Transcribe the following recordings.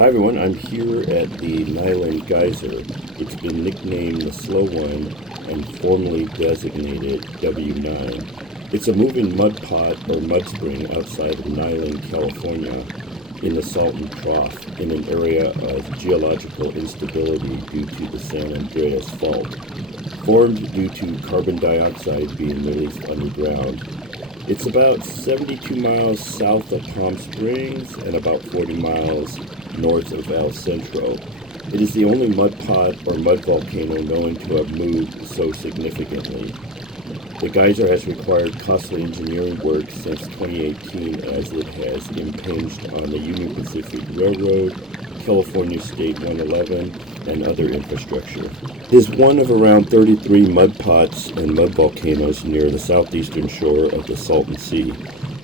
Hi everyone, I'm here at the Niland Geyser. It's been nicknamed the Slow One and formally designated W9. It's a moving mud pot or mud spring outside of Niland, California, in the Salton Trough, in an area of geological instability due to the San Andreas Fault, formed due to carbon dioxide being released underground. It's about 72 miles south of Palm Springs and about 40 miles north of El Centro. It is the only mud pot or mud volcano known to have moved so significantly. The geyser has required costly engineering work since 2018 as it has impinged on the Union Pacific Railroad, California State 111, and other infrastructure. It is one of around 33 mud pots and mud volcanoes near the southeastern shore of the Salton Sea,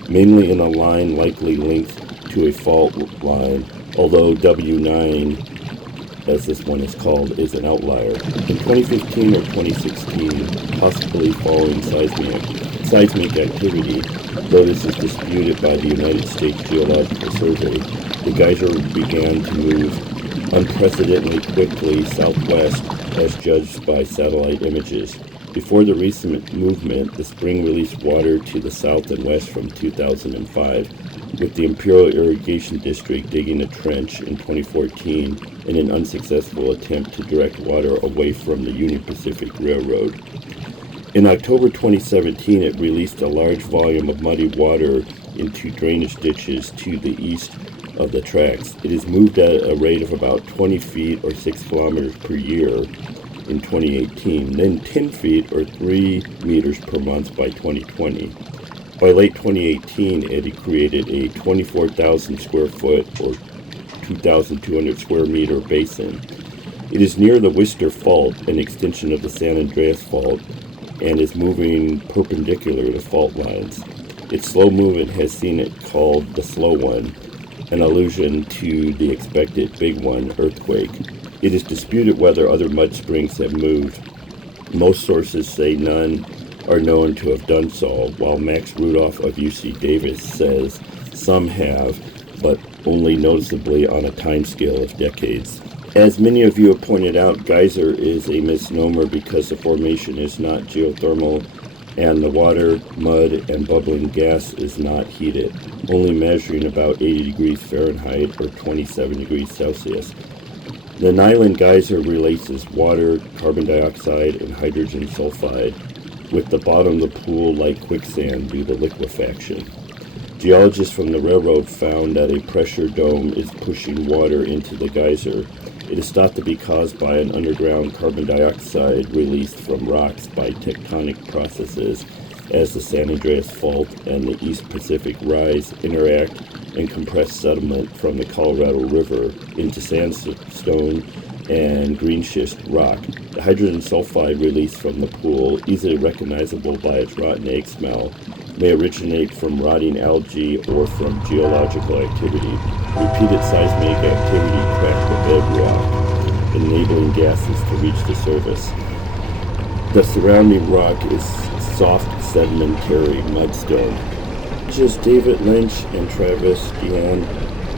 mainly in a line likely linked to a fault line, although W9, as this one is called, is an outlier. In 2015 or 2016, possibly following seismic activity, though this is disputed by the United States Geological Survey, the geyser began to move unprecedentedly quickly southwest as judged by satellite images. Before the recent movement, the spring released water to the south and west from 2005, with the Imperial Irrigation District digging a trench in 2014 in an unsuccessful attempt to direct water away from the Union Pacific Railroad. In October 2017, it released a large volume of muddy water into drainage ditches to the east of the tracks. It is moved at a rate of about 20 feet or 6 kilometers per year in 2018, then 10 feet or 3 meters per month by 2020. By late 2018, it had created a 24,000 square foot or 2,200 square meter basin. It is near the Worcester Fault, an extension of the San Andreas Fault, and is moving perpendicular to fault lines. Its slow movement has seen it called the Slow One, an allusion to the expected Big One earthquake. It is disputed whether other mud springs have moved. Most sources say none are known to have done so, while Max Rudolph of UC Davis says some have, but only noticeably on a timescale of decades. As many of you have pointed out, geyser is a misnomer because the formation is not geothermal and the water, mud, and bubbling gas is not heated, only measuring about 80 degrees Fahrenheit or 27 degrees Celsius. The Niland Geyser releases water, carbon dioxide, and hydrogen sulfide, with the bottom of the pool like quicksand due to liquefaction. Geologists from the railroad found that a pressure dome is pushing water into the geyser. It is thought to be caused by an underground carbon dioxide released from rocks by tectonic processes as the San Andreas Fault and the East Pacific Rise interact and compress sediment from the Colorado River into sandstone and green schist rock. The hydrogen sulfide released from the pool, easily recognizable by its rotten egg smell, may originate from rotting algae or from geological activity. Repeated seismic activity cracked the bedrock, enabling gases to reach the surface. The surrounding rock is soft sedimentary mudstone. Just David Lynch and Travis Deanne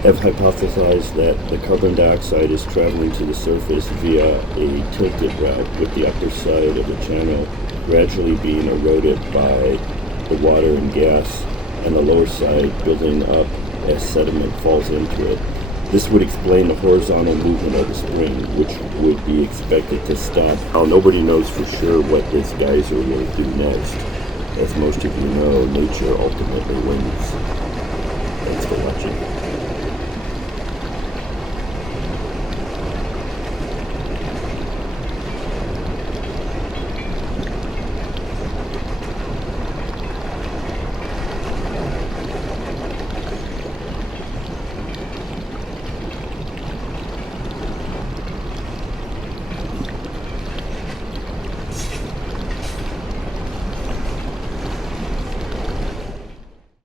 have hypothesized that the carbon dioxide is traveling to the surface via a tilted route, with the upper side of the channel gradually being eroded by the water and gas, and the lower side building up as sediment falls into it. This would explain the horizontal movement of the spring, which would be expected to stop. Now, nobody knows for sure what this geyser will do next. As most of you know, nature ultimately wins. Thanks for watching.